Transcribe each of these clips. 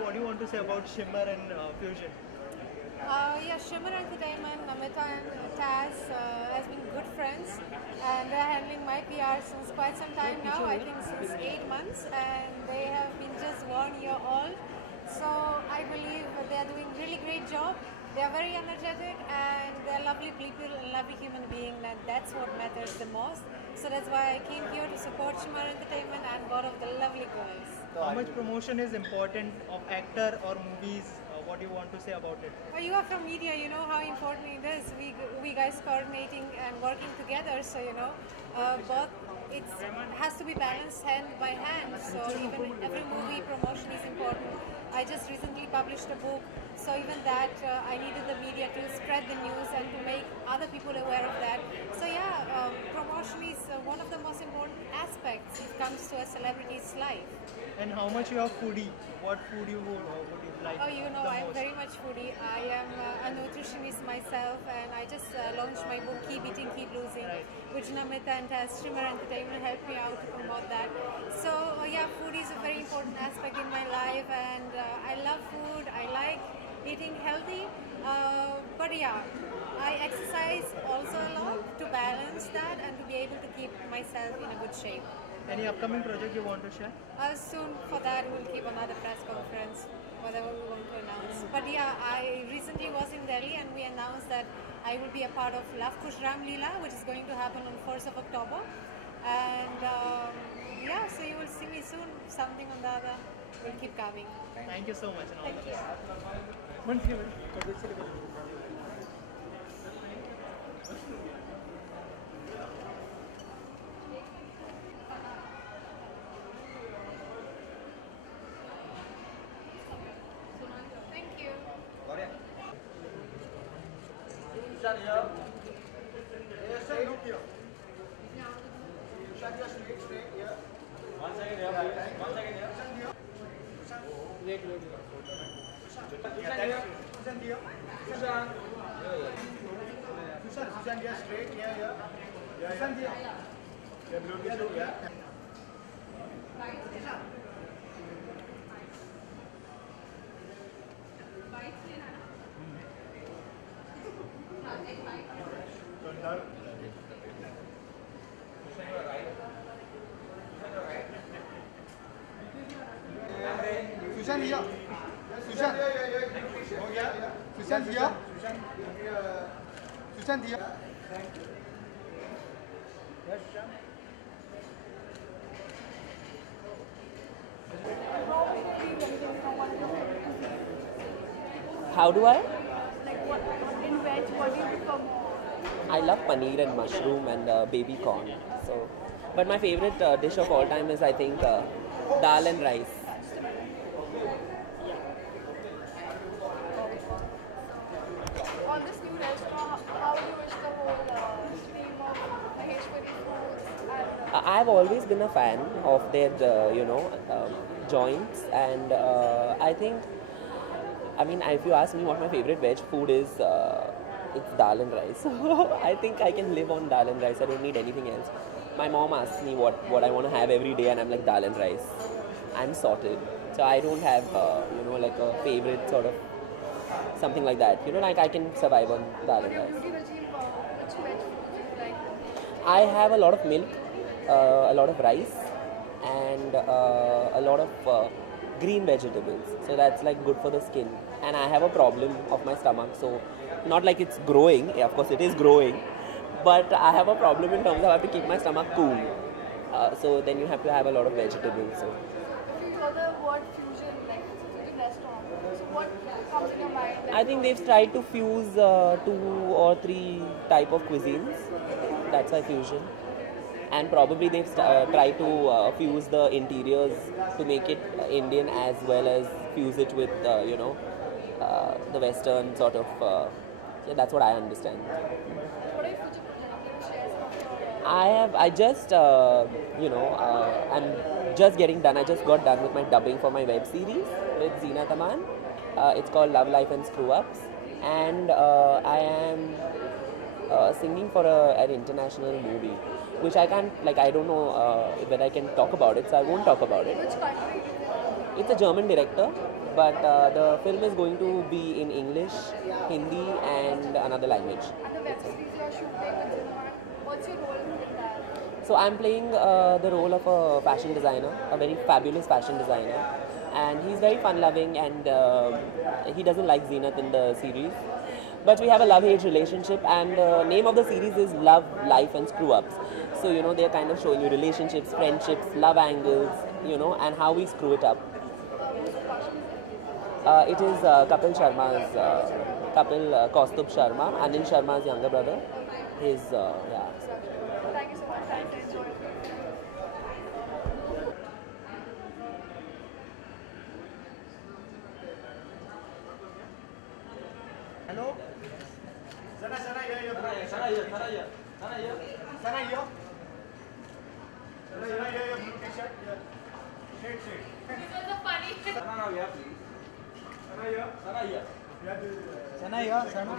what do you want to say about Shimmer and Fusion? Yeah, Shimmer Entertainment, Namita and Taz has been good friends, and they're handling my PR since quite some time now. I think since 8 months, and they have been just 1 year old. So I believe they are doing really great job. They are very energetic and they are lovely people and lovely human beings, and that's what matters the most. So that's why I came here to support Shimmer Entertainment and both of the lovely girls. How much promotion is important of actor or movies? What do you want to say about it? Well, you are from media, you know how important it is. We guys coordinating and working together, so both it has to be balanced hand by hand. So even every movie promotion is important. I just recently published a book, so even that I needed the media to spread the news and to make other people aware of that. So yeah, promotion is one of the most important aspects it comes to a celebrity's life. And how much you are foodie? What food you would you like? Oh, you know, the I'm most? very much foodie. I am a nutritionist myself, and I just launched my book, Keep Eating, Keep Losing, Right. which Namita and Shimmer Entertainment helped me out to promote that. So, yeah, food is a very important aspect in my life, and I love food. I like eating healthy, but yeah, I exercise also a lot to balance that and to be able to keep myself in a good shape. Any upcoming project you want to share? Soon for that we'll keep another press conference, whatever we want to announce. But yeah, I recently was in Delhi and we announced that I will be a part of Love Kush Ram Leela, which is going to happen on 1st of October. And yeah, so you will see me soon, something on the other will keep coming. Thank you so much and all Thank the you. best. One favor. Thank you. Susan here. Susan. Susan here. Susan here. How do I? Like what in veg, what do you prefer more? I love paneer and mushroom and baby corn. So, but my favorite dish of all time is I think dal and rice. On this new restaurant, how do you wish the whole stream of Maheshwari foods and I've always been a fan of their joints, and I think, I mean, if you ask me what my favorite veg food is, it's dal and rice. So I think I can live on dal and rice. I don't need anything else. My mom asks me what I want to have every day, and I'm like dal and rice. I'm sorted. So I don't have like a favorite sort of something like that. Like I can survive on dal and your rice. beauty regime, which veg foods do you like? I have a lot of milk, a lot of rice, and a lot of green vegetables. So that's like good for the skin. And I have a problem of my stomach, so not like it's growing. Yeah, of course, it is growing, but I have a problem in terms of I have to keep my stomach cool. So then you have to have a lot of vegetables. So. If you hear the word fusion, like fusion restaurant, so what comes in your mind? Like, I think they've tried to fuse 2 or 3 type of cuisines. That's why fusion. And probably they've tried to fuse the interiors to make it Indian as well as fuse it with the Western sort of. Yeah, that's what I understand. what are your future projects? Can you share some of your I'm just getting done. I just got done with my dubbing for my web series with Zina Taman. It's called Love, Life and Screw Ups. And I am singing for an international movie, which I can't, I don't know when I can talk about it, so I won't talk about it. which country? It's a German director, but the film is going to be in English, Hindi, and another language. And the web series you are shooting with Cinemark, what's your role in that? So I'm playing the role of a fashion designer, a very fabulous fashion designer, and he's very fun-loving, and he doesn't like Zenith in the series. But we have a love-hate relationship, and the name of the series is Love, Life and Screw-Ups. So, you know, they're kind of showing you relationships, friendships, love angles, you know, and how we screw it up. It is Kapil Sharma's, Kaustubh Sharma, Anil Sharma's younger brother. His, yeah. Thank you so much. Thanks, enjoy. Hello? Sana here. Sana here. Blue t-shirt. Shade. Sana here, Sana.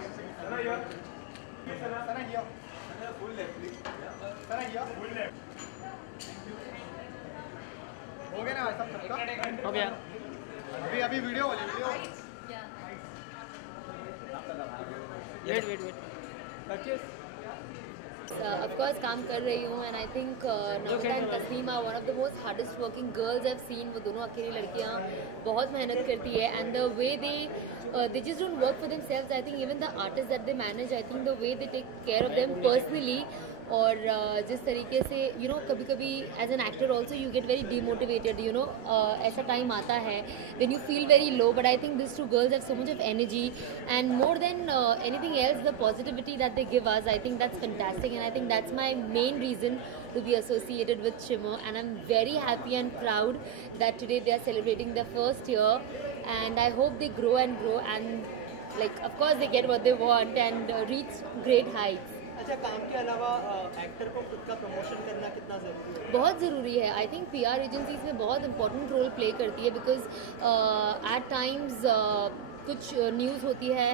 Full left, please. Sana here. Full left. हो गया ना सब सबका? हो गया. अभी video वाली video. Wait. Purchase. Of course काम कर रही हूँ and I think Namita and Tasneem are one of the most hardest working girls I've seen. वो दोनों अकेली लड़कियाँ बहुत मेहनत करती है and the way they just don't work for themselves. I think even the artists that they manage, I think the way they take care of them personally और जिस तरीके से you know कभी कभी as an actor also you get very demotivated, you know ऐसा time आता है when you feel very low, but I think these two girls have so much of energy and more than anything else the positivity that they give us, I think that's fantastic and I think that's my main reason to be associated with Shimmer and I'm very happy and proud that today they are celebrating their first year and I hope they grow and like of course they get what they want and reach great heights. अच्छा, काम के अलावा actor को खुद का promotion करना कितना ज़रूरी है? बहुत ज़रूरी है. आई थिंक PR एजेंसीज में बहुत इंपॉर्टेंट रोल प्ले करती है बिकॉज एट टाइम्स कुछ न्यूज़ होती है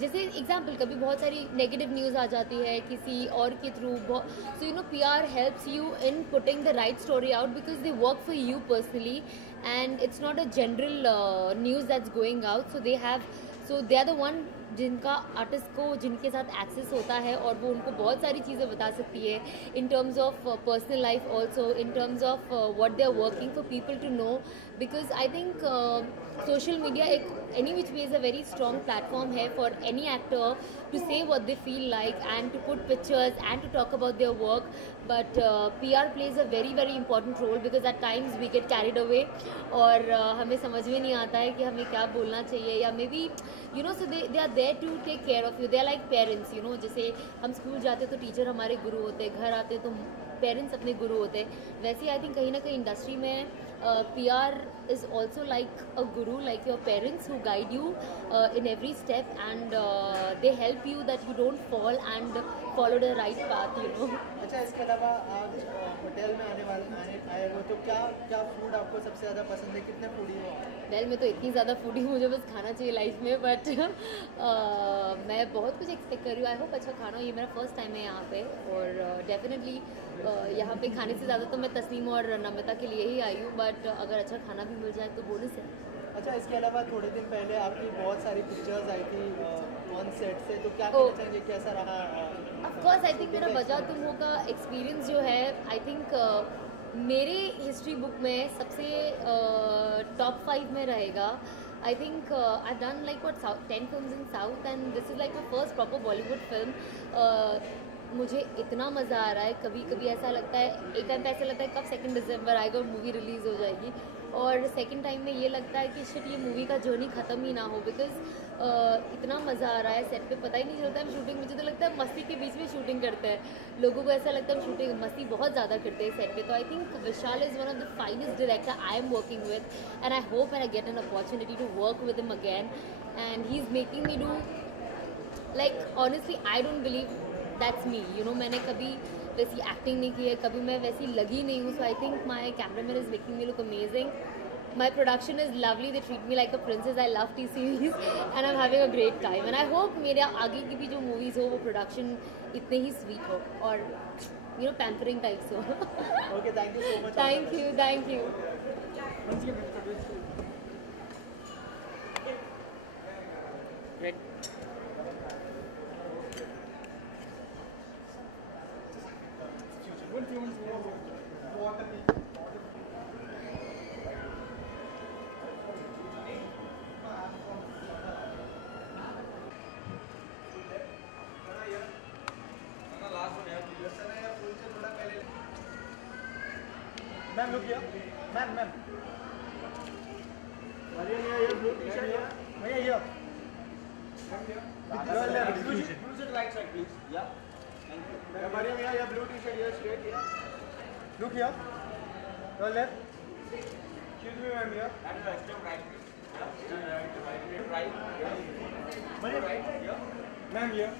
जैसे एग्जांपल कभी बहुत सारी नेगेटिव न्यूज़ आ जाती है किसी और के थ्रू, so you know PR helps you in putting the right story out because they work for you personally and it's not a general news that's going out, so they are the one जिनका artist को जिनके साथ access होता है और वो उनको बहुत सारी चीज़ें बता सकती है in terms of personal life also, in terms of what they are working for people to know because I think social media एक any which way is a very strong platform है for any actor to say what they feel like and to put pictures and to talk about their work, but PR plays a very very important role because at times we get carried away और हमें समझ में नहीं आता है कि हमें क्या बोलना चाहिए या maybe you know so they are there to take care of you, they are like parents, you know जैसे हम स्कूल जाते तो टीचर हमारे गुरु होते, घर आते तो पेरेंट्स अपने गुरु होते, वैसे आई थिंक कहीं ना कहीं इंडस्ट्री में PR is also like a guru, like your parents who guide you in every step and they help you that you don't fall and follow the right path, you know. अच्छा, इसके अलावा आप hotel में आए हो तो क्या food आपको सबसे ज़्यादा पसंद है? कितने फूडी हो आप? वेल मैं तो इतनी ज़्यादा फूडी हूँ, मुझे बस खाना चाहिए लाइफ में, बट मैं बहुत कुछ एक्सपेक्ट कर रही हूँ. आई होप अच्छा खाना हो. ये मेरा फर्स्ट टाइम है यहाँ पे और डेफिनेटली यहाँ पे खाने से ज़्यादा तो मैं तस्नीम और नमिता के लिए ही आई हूँ, बट अगर अच्छा खाना भी मिल जाए तो बोनस है. अच्छा, इसके अलावा थोड़े दिन पहले आपकी बहुत सारी पिक्चर्स आई थी ऑन सेट से, तो क्या कहना चाहेंगे, कैसा रहा? ऑफ कोर्स आई थिंक मेरा बजा तुम हो का एक्सपीरियंस जो है आई थिंक मेरे हिस्ट्री बुक में सबसे टॉप 5 में रहेगा. I think I've done like 10 films in South and this is like my first proper Bollywood film. मुझे इतना मज़ा आ रहा है, कभी कभी ऐसा लगता है, एक टाइम पे ऐसा लगता है कब 2 दिसंबर आएगा और मूवी रिलीज़ हो जाएगी, और सेकंड टाइम में ये लगता है कि शिट ये मूवी का जर्नी ख़त्म ही ना हो बिकॉज इतना मज़ा आ रहा है सेट पे, पता ही नहीं चलता. हम शूटिंग, मुझे तो लगता है मस्ती के बीच में शूटिंग करते हैं, लोगों को ऐसा लगता है हम शूटिंग मस्ती बहुत ज़्यादा करते हैं सेट पे. तो I think Vishal is one of the finest director I am working with and I hope I get an opportunity to work with him again and he is making me do like honestly I don't believe that's me, you know मैंने कभी वैसी acting नहीं की है, कभी मैं वैसी लगी नहीं हूँ. So I think my cameraman is making me look amazing. My production is lovely. They treat me like a princess. I love T-series and I'm having a great time. And I hope मेरे आगे की भी जो movies हो वो production इतने ही sweet हो और you know pampering types हो. Okay, thank you so much. Thank you. Red. Ma'am, look here. Ma'am. Mariam, here, blue t-shirt here. Mariam, here. Your left. Blue shirt right side, please. Yeah. Thank you. Mariam, here, blue t-shirt here, straight here. Look here. Your left. Excuse me, ma'am, here. And extreme right, please. Yeah. Right. Mariam, right here. Ma'am, here.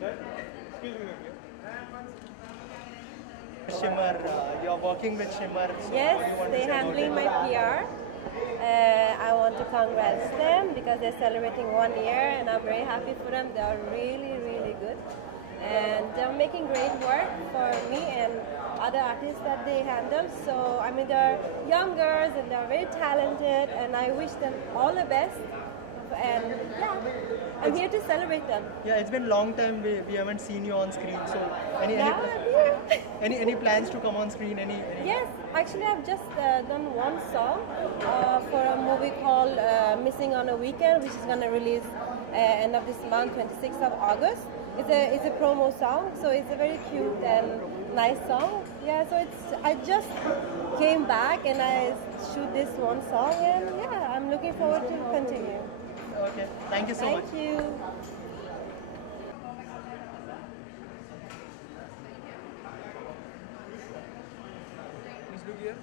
Sir, excuse me, ma'am, here. Shimmer, you're working with Shimmer. So Yes, what do you want to they're say about handling it? my PR. I want to congratulate them because they're celebrating 1 year and I'm very happy for them. They are really, really good. And they're making great work for me and other artists that they handle. So, I mean, they're young girls and they're very talented and I wish them all the best. And yeah, I'm here to celebrate them. Yeah, it's been a long time we haven't seen you on screen. So, Yeah, I'm here. any plans to come on screen? Any? Yes, actually I've just done one song for a movie called Missing on a Weekend, which is going to release end of this month, 26th of August. It's a promo song, so it's a very cute and nice song. Yeah, so I just came back and I shoot this one song, and yeah, I'm looking forward to continue. Okay, thank you so much. Thank you. Please look here.